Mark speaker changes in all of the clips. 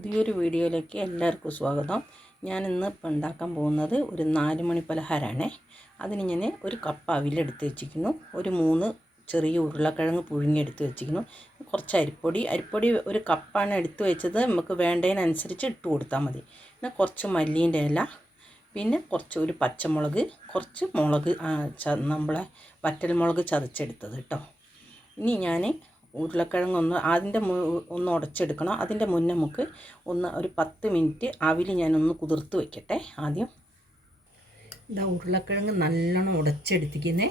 Speaker 1: പുതിയൊരു വീഡിയോയിലേക്ക് എല്ലാവർക്കും സ്വാഗതം. ഞാൻ ഇന്ന് ഉണ്ടാക്കാൻ പോകുന്നത് ഒരു നാല് മണി പലഹാരമാണ്. അതിന് ഞാൻ ഒരു കപ്പ് അവിലെടുത്ത് വെച്ചിരിക്കുന്നു. ഒരു മൂന്ന് ചെറിയ ഉരുളക്കിഴങ്ങ് പുഴുങ്ങിയെടുത്ത് വെച്ചിരിക്കുന്നു. കുറച്ച് അരിപ്പൊടി. അരിപ്പൊടി ഒരു കപ്പാണ് എടുത്ത് വെച്ചത്. നമുക്ക് വേണ്ടതിനനുസരിച്ച് ഇട്ട് കൊടുത്താൽ മതി. പിന്നെ കുറച്ച് മല്ലീന്റെ ഇല. പിന്നെ കുറച്ച് ഒരു പച്ചമുളക്. കുറച്ച് മുളക് നമ്മളെ വറ്റൽ വറ്റൽമുളക് ചതച്ചെടുത്തത് കേട്ടോ. ഇനി ഞാൻ ഉരുളക്കിഴങ്ങ് ഒന്ന് അതിന്റെ ഒന്ന് ഉടച്ചെടുക്കണം. അതിന്റെ മുന്നേ നമുക്ക് ഒന്ന് ഒരു പത്ത് മിനിറ്റ് അവിൽ ഞാനൊന്ന് കുതിർത്ത് വെക്കട്ടെ ആദ്യം. ഇതാ ഉരുളക്കിഴങ്ങ് നല്ലോണം ഉടച്ചെടുത്തിക്കുന്നേ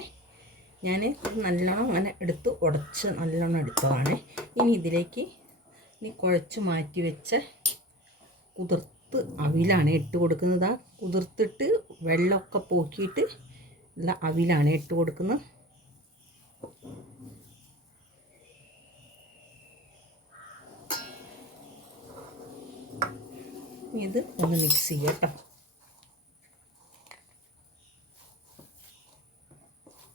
Speaker 1: ഞാൻ നല്ലോണം അങ്ങനെ എടുത്ത് ഉടച്ച് നല്ലോണം എടുത്തതാണ്. ഇനി ഇതിലേക്ക് ഇനി കുഴച്ച് മാറ്റി വെച്ച കുതിർത്ത് അവിലാണ് ഇട്ട് കൊടുക്കുന്നത്. ആ കുതിർത്തിട്ട് വെള്ളമൊക്കെ പോക്കിയിട്ട് ഉള്ള അവിലാണ് ഇട്ട് കൊടുക്കുന്നത്. ഇത് ഒന്ന് മിക്സ് ചെയ്യട്ടോ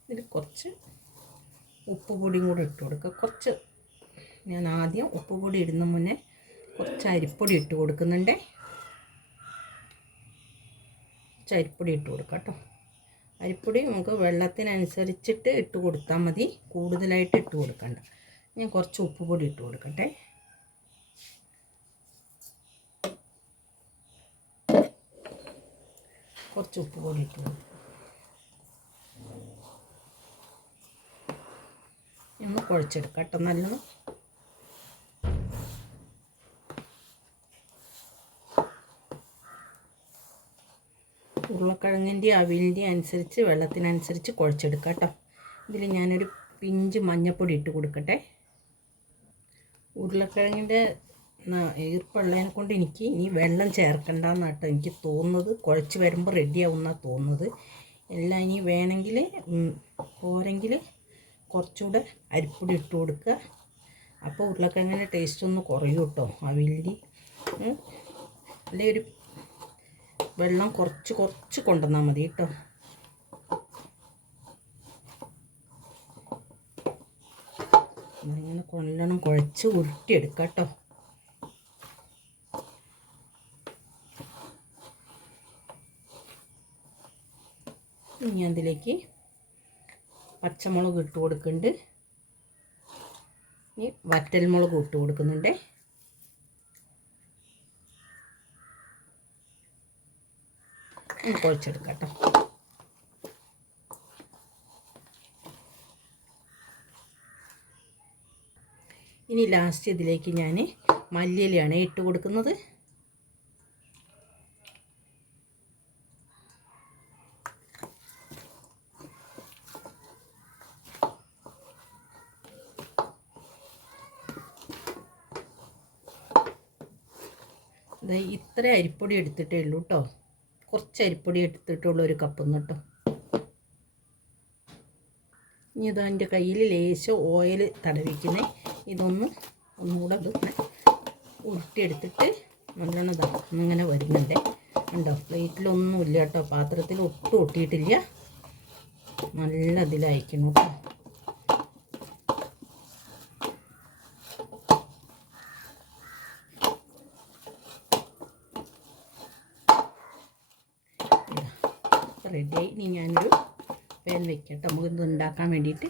Speaker 1: ഇതിൽ കുറച്ച് ഉപ്പ് പൊടിയും കൂടെ ഇട്ട് കൊടുക്കുക കുറച്ച് ഞാൻ ആദ്യം ഉപ്പ് പൊടി ഇടുന്ന മുന്നേ കുറച്ച് അരിപ്പൊടി ഇട്ട് കൊടുക്കുന്നുണ്ടേ. കുറച്ച് അരിപ്പൊടി ഇട്ട് കൊടുക്കാം കേട്ടോ അരിപ്പൊടി നമുക്ക് വെള്ളത്തിനനുസരിച്ചിട്ട് ഇട്ട് കൊടുത്താൽ മതി. കൂടുതലായിട്ട് ഇട്ട് കൊടുക്കണ്ട. ഞാൻ കുറച്ച് ഉപ്പ് പൊടി ഇട്ട് കൊടുക്കട്ടെ. കുറച്ച് ഉപ്പ് കൂടി ഇട്ടു ഒന്ന് കുഴച്ചെടുക്കാം കേട്ടോ നല്ലോണം. ഉരുളക്കിഴങ്ങിന്റെ അവിലിന്റെ അനുസരിച്ച് വെള്ളത്തിനനുസരിച്ച് കുഴച്ചെടുക്കാം കേട്ടോ. ഇതിൽ ഞാനൊരു പിഞ്ച് മഞ്ഞൾപ്പൊടി ഇട്ട് കൊടുക്കട്ടെ. ഉരുളക്കിഴങ്ങിന്റെ ഈർപ്പുള്ളതിനെ കൊണ്ട് എനിക്ക് ഇനി വെള്ളം ചേർക്കണ്ടെന്ന് കേട്ടോ എനിക്ക് തോന്നുന്നത്. കുഴച്ച് വരുമ്പോൾ റെഡിയാവുമെന്നാണ് തോന്നുന്നത്. എല്ലാം ഇനി വേണമെങ്കിൽ പോരെങ്കിൽ കുറച്ചുകൂടെ അരിപ്പൊടി ഇട്ട് കൊടുക്കുക അപ്പോൾ ഉരുളക്കിഴങ്ങിന്റെ ടേസ്റ്റ് ഒന്ന് കുറയും കേട്ടോ അവിലിന്റെ അല്ലെങ്കിൽ വെള്ളം കുറച്ച് കുറച്ച് കൊണ്ടുവന്നാൽ മതി കേട്ടോ. ഇങ്ങനെ കൊല്ലണം കുഴച്ച് ഉരുട്ടിയെടുക്കാം കേട്ടോ. ഇനി അതിലേക്ക് പച്ചമുളക് ഇട്ട് കൊടുക്കുന്നുണ്ട്. ഇനി വറ്റൽമുളക് ഇട്ട് കൊടുക്കുന്നുണ്ട്. കുഴച്ചെടുക്കാം ഇനി ലാസ്റ്റ് ഇതിലേക്ക് ഞാൻ മല്ലിയിലയാണ് ഇട്ട് കൊടുക്കുന്നത്. ഇത്ര അരിപ്പൊടി എടുത്തിട്ടേ ഉള്ളൂ കേട്ടോ കുറച്ച് അരിപ്പൊടി എടുത്തിട്ടുള്ള ഒരു കപ്പ് കേട്ടോ ഇനി ഇതാ എന്റെ കയ്യിൽ ലേശം ഓയിൽ തടവിക്കുന്നത് ഇതൊന്ന് ഒന്നുകൂടെ ഇത് ഉരുട്ടിയെടുത്തിട്ട് നല്ലോണം ഇതാ ഇങ്ങനെ വരുന്നുണ്ട്. ഉണ്ടോ പ്ലേറ്റിലൊന്നും ഇല്ല കേട്ടോ പാത്രത്തിൽ ഒട്ടും ഒട്ടിയിട്ടില്ല. നല്ല ഇതിലയക്കണം കേട്ടോ റെഡിയായി ഇനി ഞാനൊരു പേൻ വെക്കട്ടെ. നമുക്കിത് ഉണ്ടാക്കാൻ വേണ്ടിയിട്ട്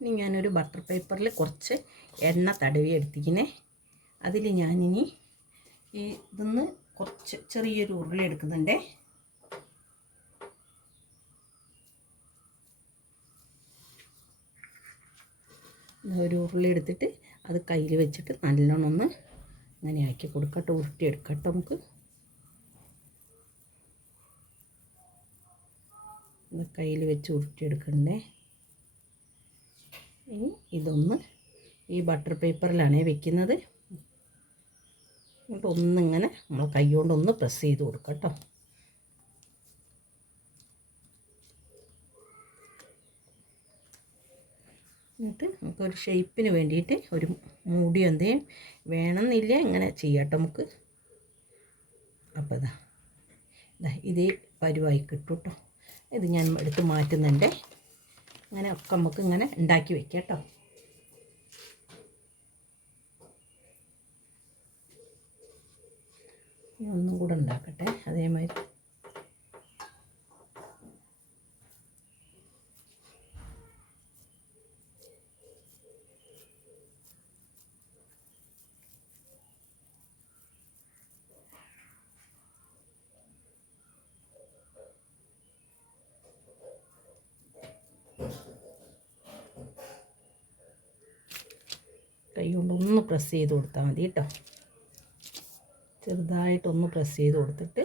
Speaker 1: ഇനി ഞാനൊരു ബട്ടർ പേപ്പറിൽ കുറച്ച് എണ്ണ തടവി എടുത്തിരിക്കണേ. അതിൽ ഞാനിനി ഈ ഇതൊന്ന് കുറച്ച് ചെറിയൊരു ഉരുളി എടുക്കുന്നുണ്ടേ. ഒരു ഉരുളി എടുത്തിട്ട് അത് കയ്യിൽ വെച്ചിട്ട് നല്ലോണം ഒന്ന് അങ്ങനെ ആക്കി കൊടുക്കട്ടെ. ഉരുട്ടിയെടുക്കട്ടെ നമുക്ക്. ഇത് കയ്യിൽ വെച്ച് ഉരുട്ടിയെടുക്കണ്ടേ? ഇനി ഇതൊന്ന് ഈ ബട്ടർ പേപ്പറിലാണ് വെക്കുന്നത്. എന്നിട്ട് ഒന്നിങ്ങനെ നമ്മൾ കൈകൊണ്ട് ഒന്ന് പ്രസ് ചെയ്ത് കൊടുക്കാം കേട്ടോ എന്നിട്ട് നമുക്കൊരു ഷേപ്പിന് വേണ്ടിയിട്ട് ഒരു മൂടി എന്തെങ്കിലും വേണമെന്നില്ല ഇങ്ങനെ ചെയ്യാട്ടോ നമുക്ക്. അപ്പോൾ ഇതാ ഇതേ പരുവായി കിട്ടും കേട്ടോ ഇത് ഞാൻ എടുത്ത് മാറ്റുന്നുണ്ട്. അങ്ങനെ ഒക്കെ നമുക്ക് ഇങ്ങനെ ഉണ്ടാക്കി വെക്കാം കേട്ടോ. ഒന്നും കൂടെ ഉണ്ടാക്കട്ടെ. അതേമാതിരി. കൊണ്ട് ഒന്ന് പ്രസ് ചെയ്ത് കൊടുത്താൽ മതി കേട്ടോ ചെറുതായിട്ടൊന്ന് പ്രസ് ചെയ്ത് കൊടുത്തിട്ട്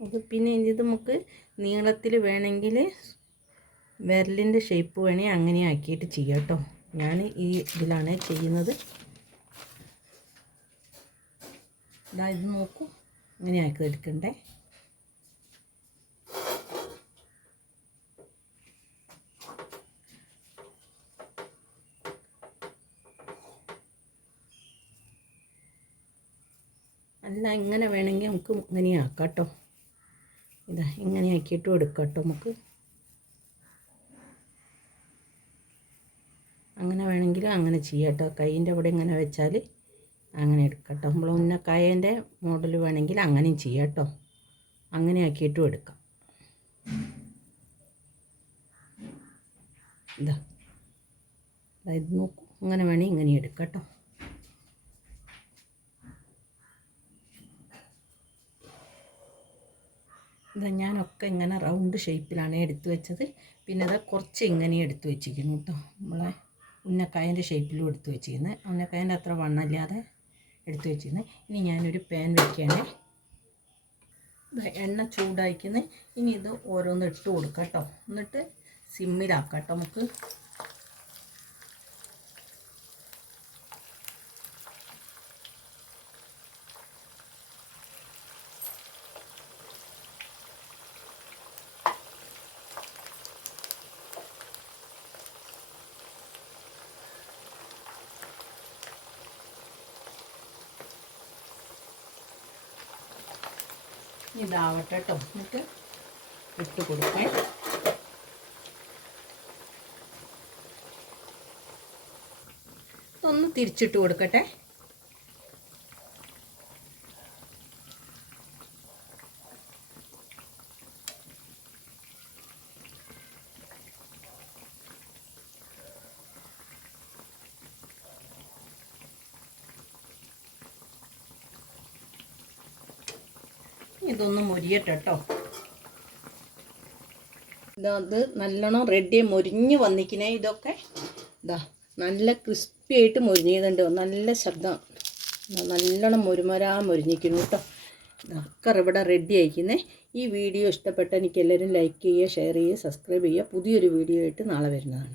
Speaker 1: അത് പിന്നെ ഇത് നമുക്ക് നീളത്തിൽ വേണമെങ്കിൽ വിരലിന്റെ ഷേപ്പ് വേണേൽ അങ്ങനെ ആക്കിയിട്ട് ചെയ്യാം കേട്ടോ ഞാൻ ഈ ഇതിലാണ് ചെയ്യുന്നത്. ഇതാ ഇത് നോക്കൂ. അങ്ങനെ ആക്കി എടുക്കണ്ടേ? അല്ല ഇങ്ങനെ വേണമെങ്കിൽ നമുക്ക് ഇങ്ങനെ ആക്കാം കേട്ടോ ഇതാ ഇങ്ങനെ ആക്കിയിട്ടും എടുക്കാം കേട്ടോ നമുക്ക്. അങ്ങനെ വേണമെങ്കിൽ അങ്ങനെ ചെയ്യാം കേട്ടോ കൈയിന്റെ അവിടെ ഇങ്ങനെ വെച്ചാൽ അങ്ങനെ എടുക്കാം കേട്ടോ നമ്മൾ ഉന്നക്കായന്റെ മോഡൽ വേണമെങ്കിൽ അങ്ങനെയും ചെയ്യാം കേട്ടോ അങ്ങനെ ആക്കിയിട്ടും എടുക്കാം. ഇതാ. ഇത് നോക്കൂ. അങ്ങനെ വേണമെങ്കിൽ ഇങ്ങനെ എടുക്കാം കേട്ടോ ഇതാ ഞാനൊക്കെ ഇങ്ങനെ റൗണ്ട് ഷേപ്പിലാണ് എടുത്തു വെച്ചത്. പിന്നെ അത് കുറച്ച് ഇങ്ങനെ എടുത്തു വെച്ചിരിക്കുന്നു കേട്ടോ. നമ്മളെ ഉന്നക്കായന്റെ ഷേപ്പിലും എടുത്തു വെച്ചിരിക്കുന്നത്. ഉന്നക്കായന്റെ അത്ര വണ്ണമില്ലാതെ എടുത്തു വെച്ചിരുന്നത് ഇനി ഞാനൊരു പാൻ വയ്ക്കുകയാണ് എണ്ണ ചൂടാക്കുന്നത് ഇനി ഇത് ഓരോന്ന് ഇട്ട് കൊടുക്കാം കേട്ടോ. എന്നിട്ട് സിമ്മിലാക്കാം കേട്ടോ നമുക്ക്. ഇതാവട്ടെ കേട്ടോ എന്നിട്ട് ഇട്ട് കൊടുക്കേ. ഒന്ന് തിരിച്ചിട്ട് കൊടുക്കട്ടെ. ഇതൊന്ന് മുരിയട്ടെ കേട്ടോ ഇത് നല്ലോണം റെഡി മുരിഞ്ഞ് വന്നിക്കണേ ഇതൊക്കെ. ഇതാ നല്ല ക്രിസ്പി ആയിട്ട് മുരിഞ്ഞിട്ടുണ്ട് നല്ല ശബ്ദം. നല്ലോണം മുരുമരാ മുരിഞ്ഞിക്കുന്നു കേട്ടോ ഇതൊക്കെ ഇവിടെ റെഡി ആയിക്കുന്നേ. ഈ വീഡിയോ ഇഷ്ടപ്പെട്ട എനിക്ക് എല്ലാവരും ലൈക്ക് ചെയ്യുക ഷെയർ ചെയ്യുക സബ്സ്ക്രൈബ് ചെയ്യുക. പുതിയൊരു വീഡിയോ ആയിട്ട് നാളെ വരുന്നതാണ്.